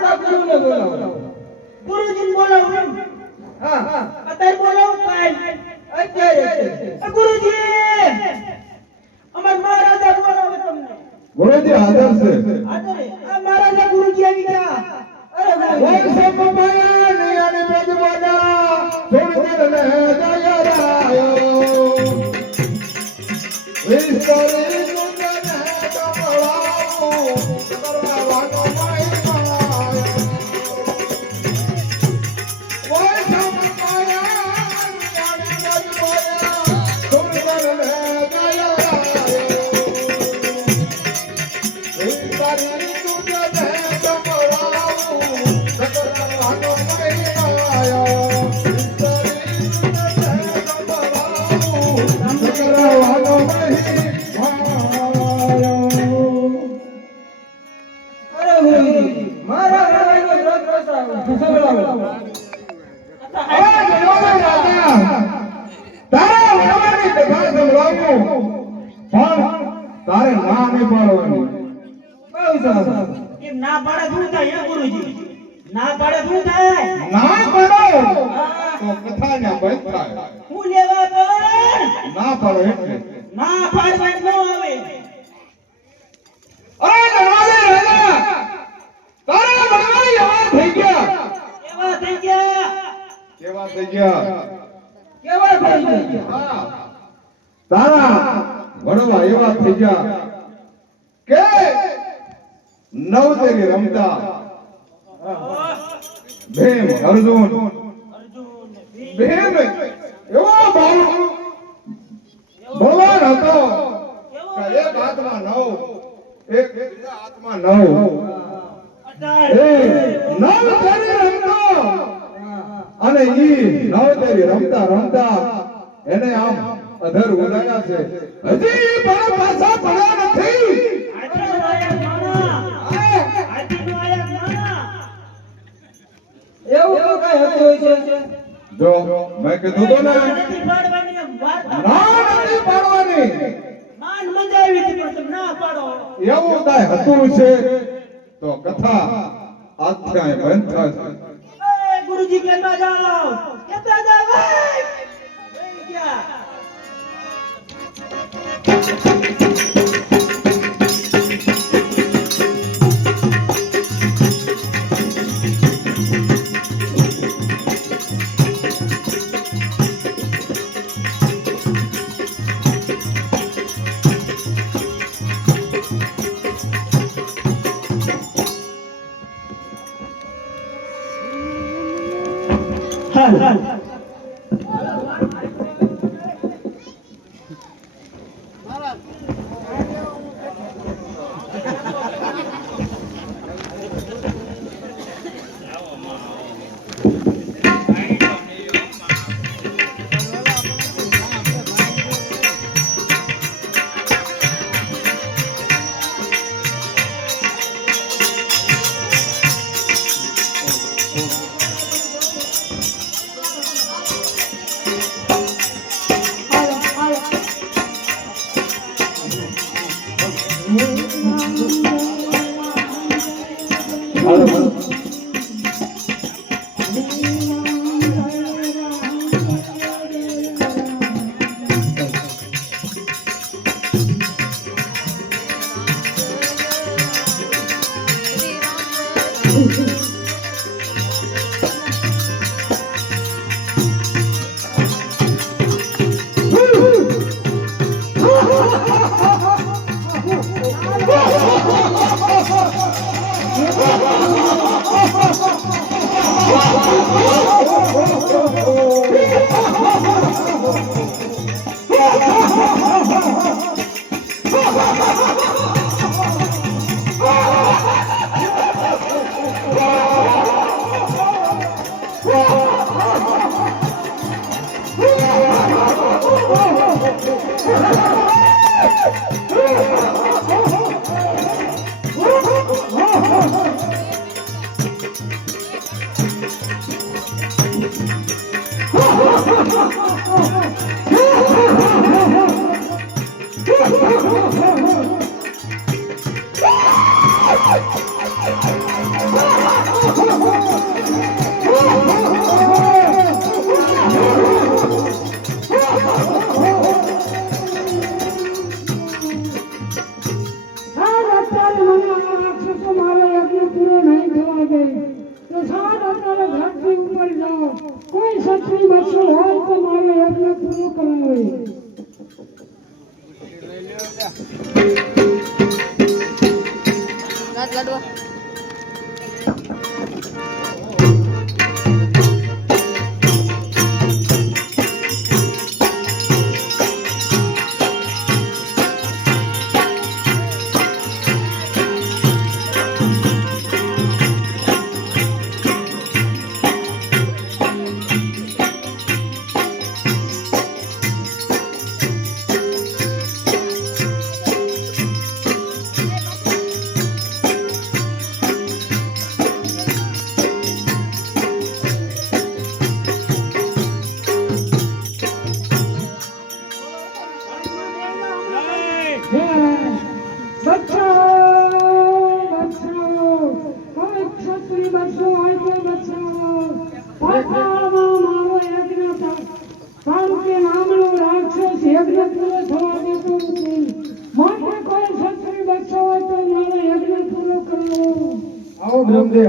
આપણા ગુરુને બોલાવો. ગુરુજીને બોલાવો એમ. હા હા. અત્યારે બોલાવો કાલ અત્યારે ગુરુજી! અમાર મહારાજા બોલાવે તમને. ગુરુજી હાજર છે. આદરે આ મહારાજા ગુરુજી આવી ગયા. અરે વૈ ગુરુજી સંપમાયા નિયાની પ્રતિમાના સુરગર ને જય રાયો વિસ્તરી સુંદર કમળાઓ કરવાનો ગુરુજી મારા રાજાનો વ્રત રચાવો સંભળાવો તારે ના નહીં પાડવાની બહુ સારું એમ ના પાડે શું થાય હે ગુરુજી ના પાડે. શું થાય ના પાડો તો કથા ને બંધ થાય હું લેવા પણ ના પાડો એટલે ના પાડવા ન આવે. અરે રાજા તારા ભગવાન એવા થઈ ગયા. એવા થઈ ગયા? કેવા થઈ ગયા? કેવા થઈ ગયા? હા. તારા વડવા એવા થઈ ગયા કે નવતેરી રમતા. ભીમ અર્જુન. ભીમ એવો ભાવ બળવાન હતો. એક હાથમાં નવ એક બીજા હાથમાં નવ. એ રમતો. અને ઈ નવતેરી રમતા રમતા એને આમ અધર ઉડાયા છે. હજી પણ પાછા પડ્યા નથી. એવું તો કઈ હતું હોય છે. જો મેં કીધું તો ને નથી પાડવાની એમ વાત ના નથી પાડવાની. માન મજા આવી હતી પણ તમે ના પાડો. એવું કઈ હતું છે? તો કથા આખ્યાય બંધ થશે ગુરુજી કેતા જાઓ કેતા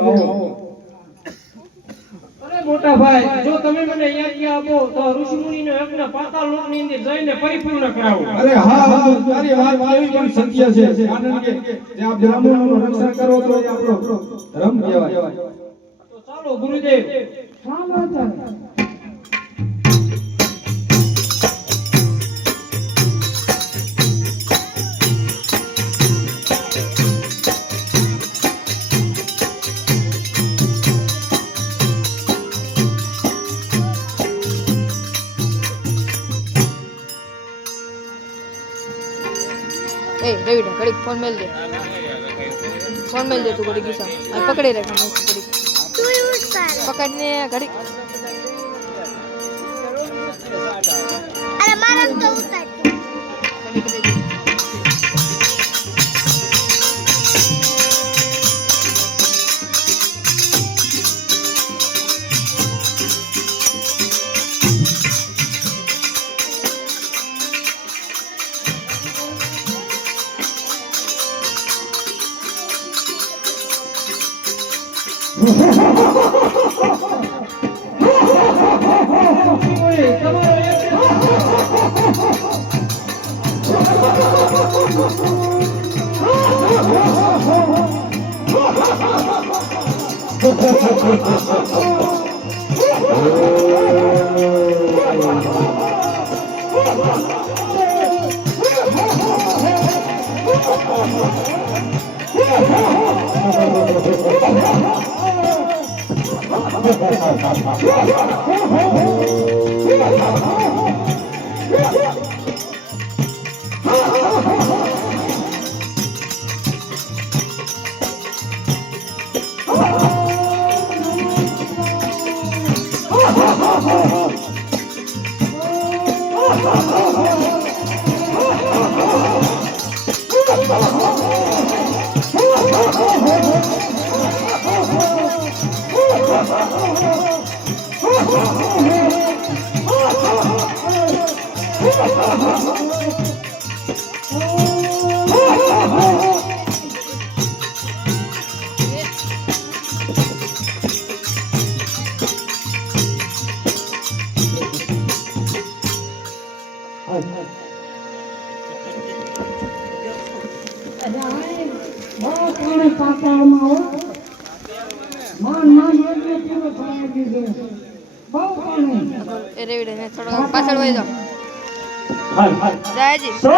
આવો અરે મોટા ભાઈ જો તમે મને યાજ્ઞા આપો તો ઋષિ યજ્ઞ પાતાળ લોકની અંદર જઈને પરિપૂર્ણ કરાવો. અરે હા હા તારી વાત આવી પણ સત્ય છે કારણ કે જે આ બ્રાહ્મણોનું રક્ષણ કરો તો એ આપણો ધર્મ કહેવાય. તો ચાલો ગુરુદેવ. ચાલો ત્યારે મેલ દે. ફોન મેલ દે તું ઘડીક ગીસા આ પકડી રાખ મને ઘડીક. પકડને ઘડીક. અરે મારા તો ઉતાર. બહુ જાઓ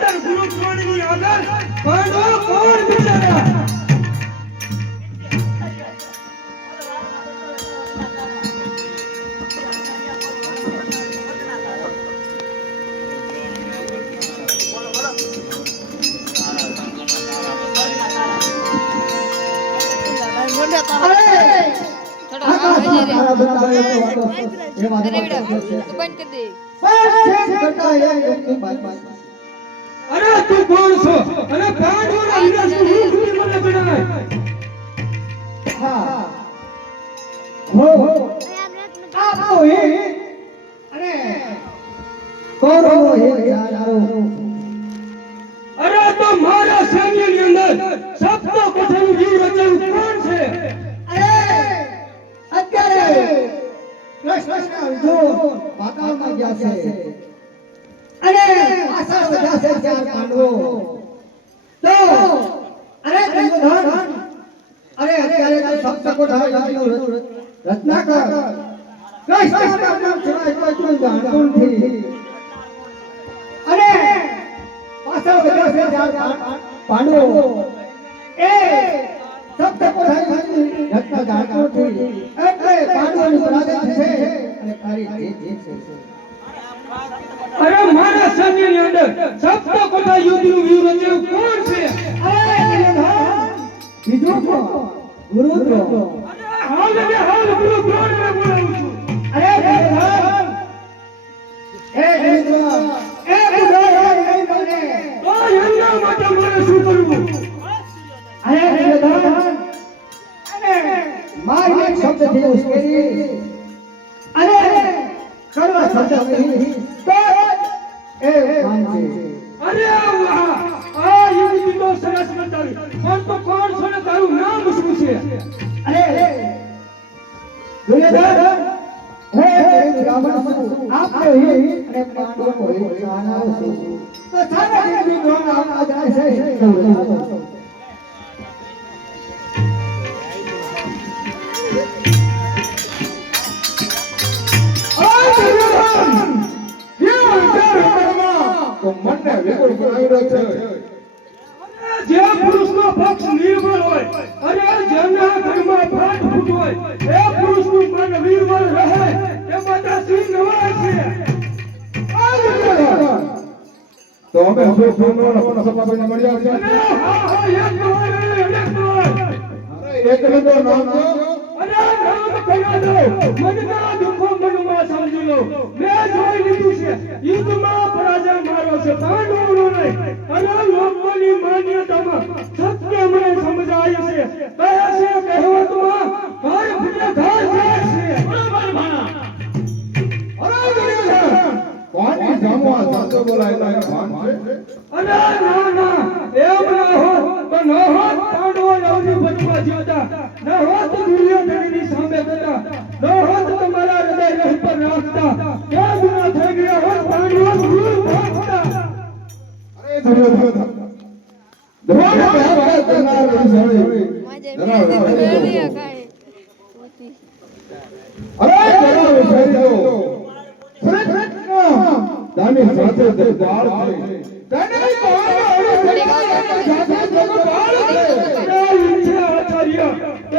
નહીતર ગુરુ દ્રોણની આગળ પાંડવો કોણ બિચારા મારા બધાએ વાતો હું હો હો આપો હે અરે મારા સૈન્યની અંદર સપ્ત કોઠા યુદ્ધનું કોણ છે બીજું કોણ ગુરુ દ્રોણ હાલ ને હાલ ગુરુ દ્રોણને બોલાવું છું અરે દુર્યોધન એ ગુરુ એ દુર્યોધન નહીં બને. તો એમના માટે મારે શું કરવું? અરે દુર્યોધન અને મારી એક શબ્દથી ઉશ્કેરી. અને કડવા શબ્દથી તો એ માનશે અરે વાહ! આ યુદ્ધ તો સરસ બતાવી. પણ તો કોણ છોડે તારું નામ? અરે દુર્યોધન હે બ્રાહ્મણ છું આપણો હિત અને પાંડવોનો હિત જાણો છું તો સારા દેવી દ્રોણ આપણા જાય છે આ મનને વિકળ બનાવી રહ્યો છે. પુરુષનો પક્ષ નિર્બળ હોય અને જેના ઘરમાં ફાટ ફૂટ હોય એ પુરુષનું મન નિર્બળ રહે એ બધા સિંહ નવાય છે. તો અમે હવે પણ સપાટીને મળ્યા છે એક નંબર નામ અરે નામ કહી દો મનના દુઃખો મનમાં મેં જોઈ લીધું છે. યુદ્ધમાં પરાજય મારો છે. પાંડવોનો નહીં. અને લોકોની માન્યતામાં સત્ય મને સમજાય છે. કહે છે કહેવતમાં? ઘર ફૂટે ઘર જાય છે. બરાબર ભાણા કોની જામવા સાચો બોલાય ભાન છે? અરે ના ના સાથે દરબાર તને સાથે દરબાર છે. અરે ઈચ્છે આચાર્ય તો